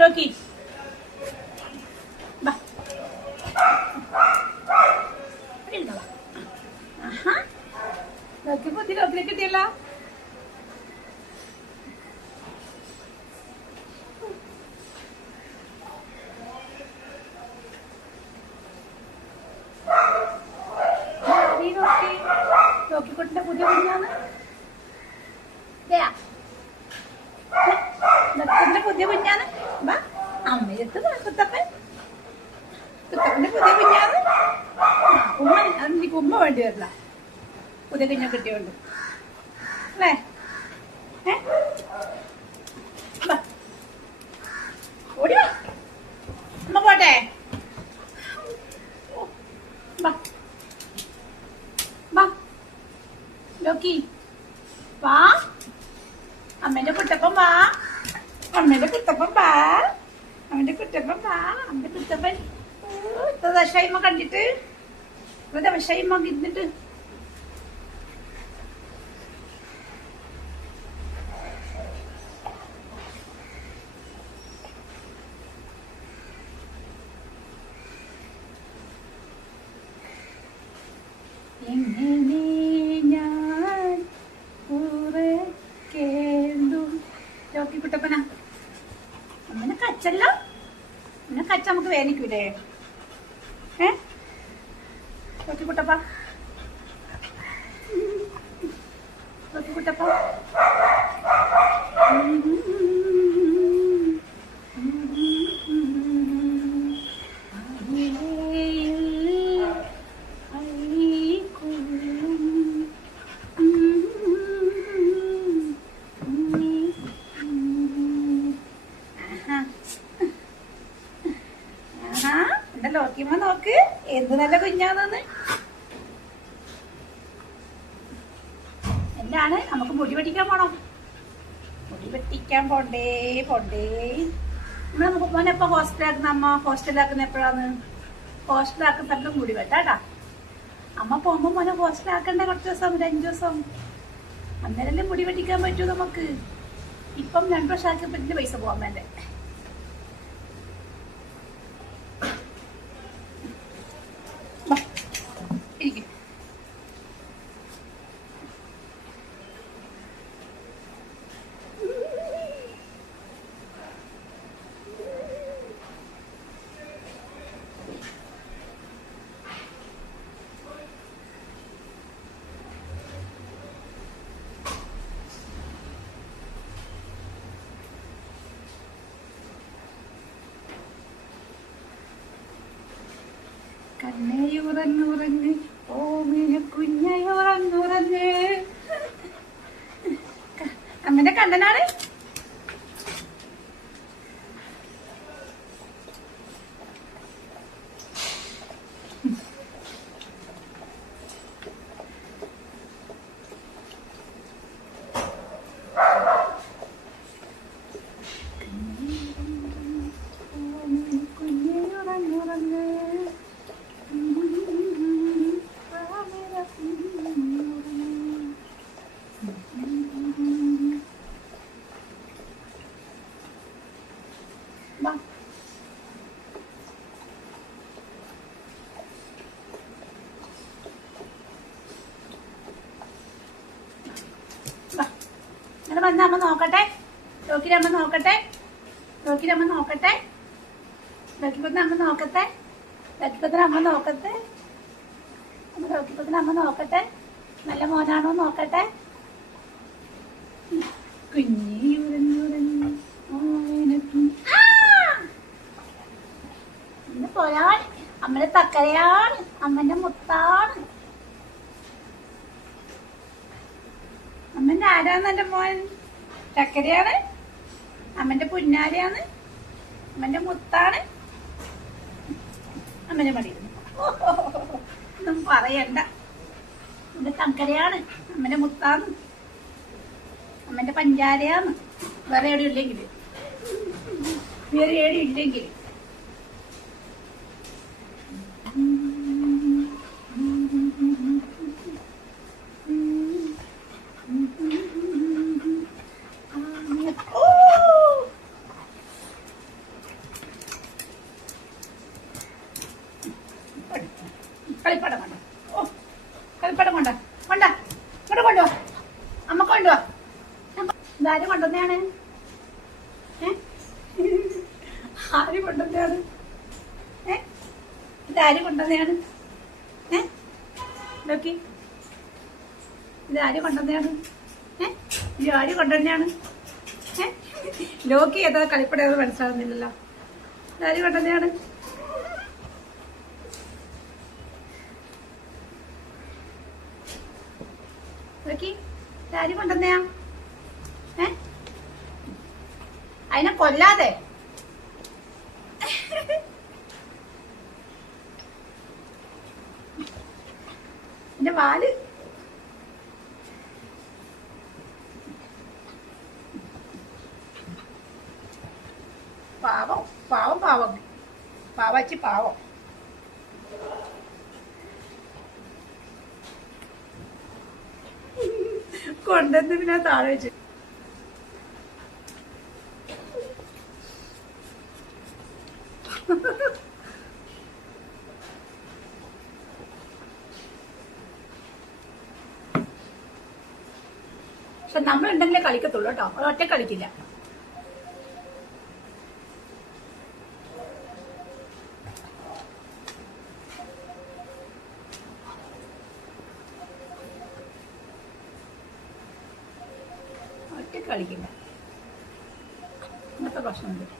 Loki. Va. Prendila. Aha. Loki, puoi tirare, prendila. അമ്മയത്ത് വാ കുത്തപ്പൻ കുത്തപ്പന്റെ പുതിയ കുഞ്ഞാണ് ഉമ്മ എനിക്ക് ഉമ്മ വേണ്ടി വരില്ല. പുതിയ കുഞ്ഞ കിട്ടിയോണ്ട്. അല്ലേ? ഏ? ഇത്ര കണ്ടിട്ട്? ഇത്ര ദശായിമ്മ ഇരുന്നിട്ട്. എങ്ങനെ ഞാൻ ഉറക്കേണ്ടും ചോക്കി കുട്ടപ്പന. അമ്മനെ കച്ചല്ലോ? അങ്ങനെ കച്ച നമുക്ക് വേനിക്കൂലേ ഏ ചോക്കി കുട്ടപ്പ ചോക്കി കുട്ടപ്പ എന്റെ ലോക്കിയമ്മ നോക്ക് എന്ത് നല്ല കുഞ്ഞാന്ന് എന്താണ്? നമുക്ക് മുടി വെട്ടിക്കാൻ പോണോ? മുടി വെട്ടിക്കാൻ പോണ്ടേ പോണ്ടേ. നമ്മളെ മോനെ എപ്പോ ഹോസ്റ്റലാക്കുന്ന അമ്മ? ഹോസ്റ്റലാക്കുന്ന എപ്പോഴാണ് ഹോസ്റ്റലാക്കുന്ന സ്ഥലത്ത് മുടി വെട്ടാട്ടാ. അമ്മ പോകുമ്പോ മോനെ ഹോസ്റ്റലാക്കണ്ട കുറച്ച് ദിവസം ഒരു അഞ്ചു ദിവസം? അന്നേരല്ലേ മുടി വെട്ടിക്കാൻ പറ്റൂ നമുക്ക്. ഇപ്പം രണ്ടു വർഷം ആക്കിയപ്പോ പൈസ പോകാൻ വേണ്ടേ കുഞ്ഞയുറങ്ങുറങ്ങ് അമ്മന്റെ കണ്ണനാണ്? വന്ന് അമ്മ നോക്കട്ടെ. ലോക്കിനെ അമ്മ നോക്കട്ടെ. ലോക്കിനെ അമ്മ നോക്കട്ടെ. ലോക്കിപ്പത്തിന് അമ്മ നോക്കട്ടെ. ലോക്കിപ്പത്തിന് അമ്മ നോക്കട്ടെ. അമ്മ അമ്മ നോക്കട്ടെ. നല്ല മോനാണോ നോക്കട്ടെ. ആ! ഇന്ന് പോയാൽ അമ്മയുടെ തക്കരയാണ്. അമ്മന്റെ മുത്താണ്. അമ്മന്റെ ആരാന്ന് എന്റെ മോൻ? ചക്കരയാണ്. അമ്മന്റെ പുന്നാരയാണ്. അമ്മന്റെ മുത്താണ്. അമ്മന്റെ മടിയിരുന്നു ഒന്നും പറയണ്ട. എന്റെ തങ്കരയാണ് അമ്മന്റെ മുത്താണ്. അമ്മന്റെ പഞ്ചാരയാണ്. വേറെ എവിടെ ഇല്ലെങ്കിൽ വേറെ എവിടെ ഇല്ലെങ്കിൽ ആര് കൊണ്ടുവന്നെയാണ് ഏ? ഇതാര് കൊണ്ടുവന്നെയാണ് ഏ? നോക്കി ഇതാര് കൊണ്ടുവന്നെയാണ് ഏ? ഇത് ആര് കൊണ്ടുവന്നെയാണ് ഏ? ലോക്കി ഏതാ കളിപ്പട ഏതാ മനസ്സിലാകുന്നില്ലല്ലോ ഇതാര് കൊണ്ടുവന്നെയാ ഏ? അതിനെ കൊല്ലാതെ. എന്റെ വാൽ പാവം പാവം പാവം. പാവാച്ചി പാവം. കൊണ്ടുവന്ന് പിന്നെ താഴെ വെച്ചു. പക്ഷെ നമ്മൾ ഉണ്ടെങ്കിലേ കളിക്കത്തുള്ളൂ കേട്ടോ. ഒറ്റ കളിക്കില്ല. ഒറ്റ കളിക്കില്ല. ഇന്നത്തെ പ്രശ്നമുണ്ട്.